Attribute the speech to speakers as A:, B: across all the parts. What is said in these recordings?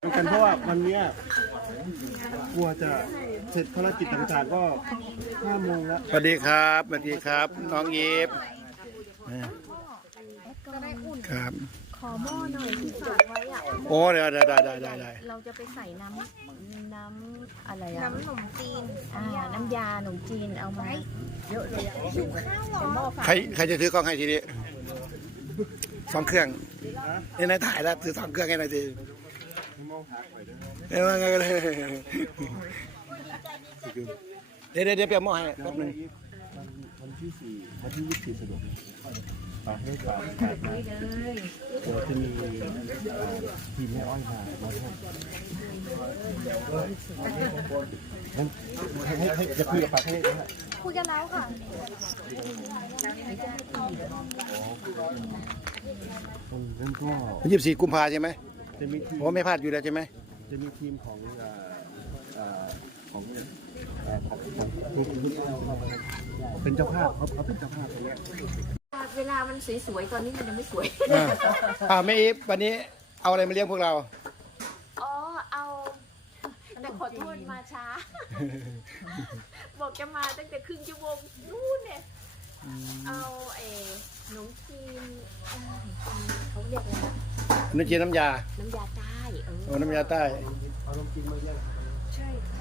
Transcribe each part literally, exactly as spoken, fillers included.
A: กันเพราะว่าวันเนี้ยกลัวจะเสร็จภารกิจต่างๆก็ห้าโมงแล้ว
B: สวัสดีครับสวัสดีครับน้องอีฟครับ
C: ขอหม้อหน่อยที่ฝากไว้อะ
B: โอ้ได้ได้ได้ได้ได้ได้
C: เราจะไปใส่น้ำน้ำอะไรอะ
D: น้ำขนมจีน
C: อ่าน้ำยาขนมจีนเอามาเยอะเลยอะ
D: หิวข้าวเหรอ
C: เป็นหม้อฝาก
B: ใครใครจะถือกล้องให้ทีนี้สองเครื่องนี่นายถ่ายแล้วถือสองเครื่องให้หน่อยทีเอ้ยว่าไงกันเลยเดี๋ยวเดี๋ยวเดี๋ยวเปลี่ยนหม้อให้แป๊บนึง
A: วันวันที่สี่วันที่ยี่สิบสี่สะดวกฝากให้ฝากฝากมา
C: นี่เลย
A: เดี๋ยวจะมีเอ่อทีมแม่อ้อยมามาให้ให้ให้ให้จะคุยกับฝากให้นะฮะ
D: คุยกันแล้วค่ะ
A: ตรงนั้นก็
B: ยี่สิบสี่กุมภาใช่ไหม
A: จะมีทีม
B: โอ้ไม่พลาดอยู่แล้วใช่ไหม
A: จะมีทีมของเอ่อเอ่อของเอ่อของของเป็นเจ้าภาพเขาเขาเป็นเจ้าภาพตรงเนี้ย
C: เวลามันสวยๆตอนนี้มันยังไม่สวย
B: อ่าอ่าแม่อีฟวันนี้เอาอะไรมาเลี้ยงพวกเรา
C: อ๋อเอาแต่ขอโทษมาช้า บอกจะมาตั้งแต่ครึ่งชั่วโมงนู่นเนี่ยเอาเออขนมจีนเอ่อเขาเรียกอะไรนะ
B: น้ำจีนน้ำยา
C: น้ำยาใต้เออ
B: โอ้น้ำยาใต้
A: เอาลงกินมาเยอะ
C: ใช่ใช่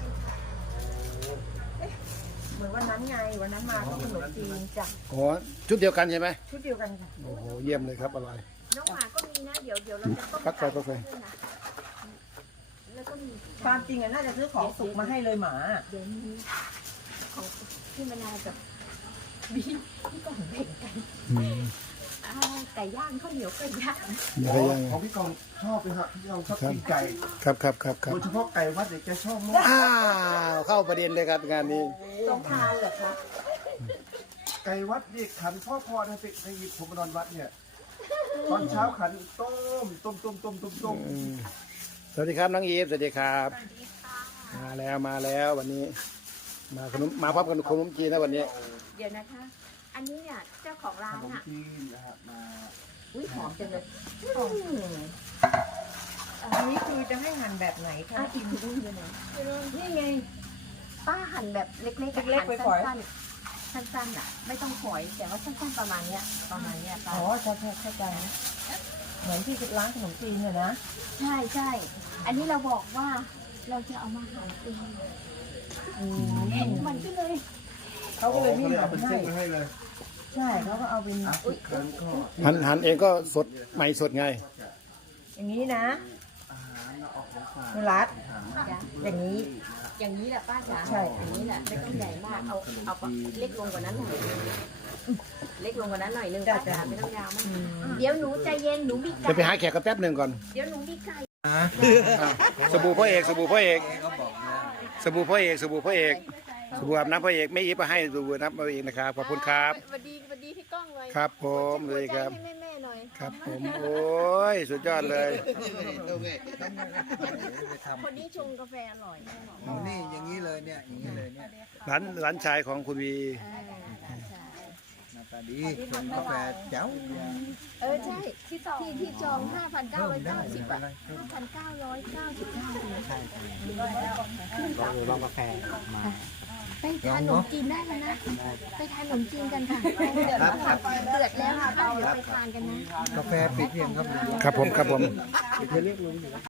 D: เหมือนวันนั้นไง วันนั้นมาก็ขนมจีนจ้ะ
B: โอ้ชุดเดียวกันใช่ไหม
D: ชุดเดียวกันค่ะ
B: โอ้โหเยี่ยมเลยครับอร่อย
C: น้องหมาก็มีนะ เดี๋ยวเดี๋ยวเราจะต้ม
B: ปักไฟปักไฟ
C: ด้วยนะแล้วก็มี
D: ความจริงอะน่าจะซื้อของสุกมาให้เลยหมา
C: เดี๋ยวมีของที่มะนาวกับบีที่ก่อนแบ่งกัน
B: อืม
C: อ่าไก่ย่างข้าวเหนียวไก่ย่าง
B: เดี๋ยว
A: อ๋
B: ให้
A: อ
B: ยัง
A: ของพี่กองชอบเลยครับพี่กองชอบกินไก่
B: ครับครับครับครับ
A: โดยเฉพาะไก่วัดเนี่ยแกชอบมาก
B: อ้าวเข้าประเด็นเลยครับงานนี้
D: ต้องทานเหรอคะ
A: ไก่วัดนี่ขันพ่อพอนะไปไปหยิบผมมานอนวัดเนี่ยตอนเช้าขันต้มต้มต้มต้มต้มต้ม
B: อืมสวัสดีครับน้องอีฟสวัสดีครับมาแล้วมาแล้ววันนี้ มาขนมมาพร้อมกันขนมจีนนะวันนี้
C: เดี๋ยวนะคะ อันนี้เนี่ยเจ้าของร้า
A: ข
C: น
A: นม
C: อ่ะ
A: จีนนะฮะมา
C: อุ้ยหอมจังเลย
D: อันนี้คือจะให้หั่นแบบไหนคะ
C: อ่ะอีกถุงอยู่ไหนนี่ไงป้าหั่นแบบเล็กๆ
D: เล็กๆไปฝอย
C: สั้นๆสั้นๆอ่ะ ไม่ต้องฝอยแต่ว่าสั้นๆประมาณเนี้ยประมาณเนี้ยป้า
D: อ๋อจะเข้าใจนะเหมือนที่ร้านขนมจีนเนี่ยนะ
C: ใช่ใช่อันนี้เราบอกว่าเราจะเอามาหั่นเอง
D: อืม
C: มันก็เลย
D: เขาก็เลย
A: เขา
D: ไม่
A: เลย
D: หั่
A: เอา
D: น
A: เป็น
D: ให้
A: เส้นมาให้เลย
D: ใช่เขาก็เอาเป็น
A: อ่ะทุกครั้งก็
B: หันหันเองก็สดใหม่สดไง
D: อย่างนี้นะ
A: อาหารเราออกของฝาก
D: คุณรัด
C: จ้ะ
D: อย่างนี้
C: อย่างนี้แหละป้าจ๋า
D: ใช่
C: อย่างนี้แหละไม่ต้องใหญ่มากเอาเอาเล็กลงกว่านั้นหน่อยเล็กลงกว่านั้นหน่อยนึงป้าจ๋าไม่ต้องยาวมากเดี๋ยวหนูใจเย็นหนูมีไก่
B: จะไปหาแขกกันแป๊บหนึ่งก่อน
C: เดี๋ยวหนูมีไก่
B: อ่ะสบู่พ่อเอกสบู่พ่อเอกสบู่พ่อเอกสบู่พ่อเอกสบู่อาบน้ำพ่อเอกไม่อีฟมาให้สบู่น้ำพ่อเอกนะครับขอบคุณครับ
C: สวัสดีสวัสดีพี่ก้องเลย
B: ครับผมเลยครับ
C: ให้แม่ๆหน่อย
B: ครับผมโอ้ยสุดยอดเลย
C: คนนี้ชงกาแฟอร่อย
E: นี่อย่างนี้เลยเนี่ยอย่างนี้เลยเนี่ย
B: หลานหลานชายของคุณวี
E: หน้าตาดีชงกาแฟเจ้า
C: เออใช่ที่ที่ที่จองห้าพันเก้าร้อยเก้าสิบอ่ะห้าพันเก้าร้อยเก้าสิบเก้า
E: ลองกาแฟมา
C: ไปทานขนมจีนได้แล้วนะ ไปทานขนมจีนกันค่ะเดือดแล้วค่ะเดือดแล้วนะคะเดี๋ยวไปทานกันนะ
E: กาแฟปิดเพียงครับ
B: ครับผมครับผม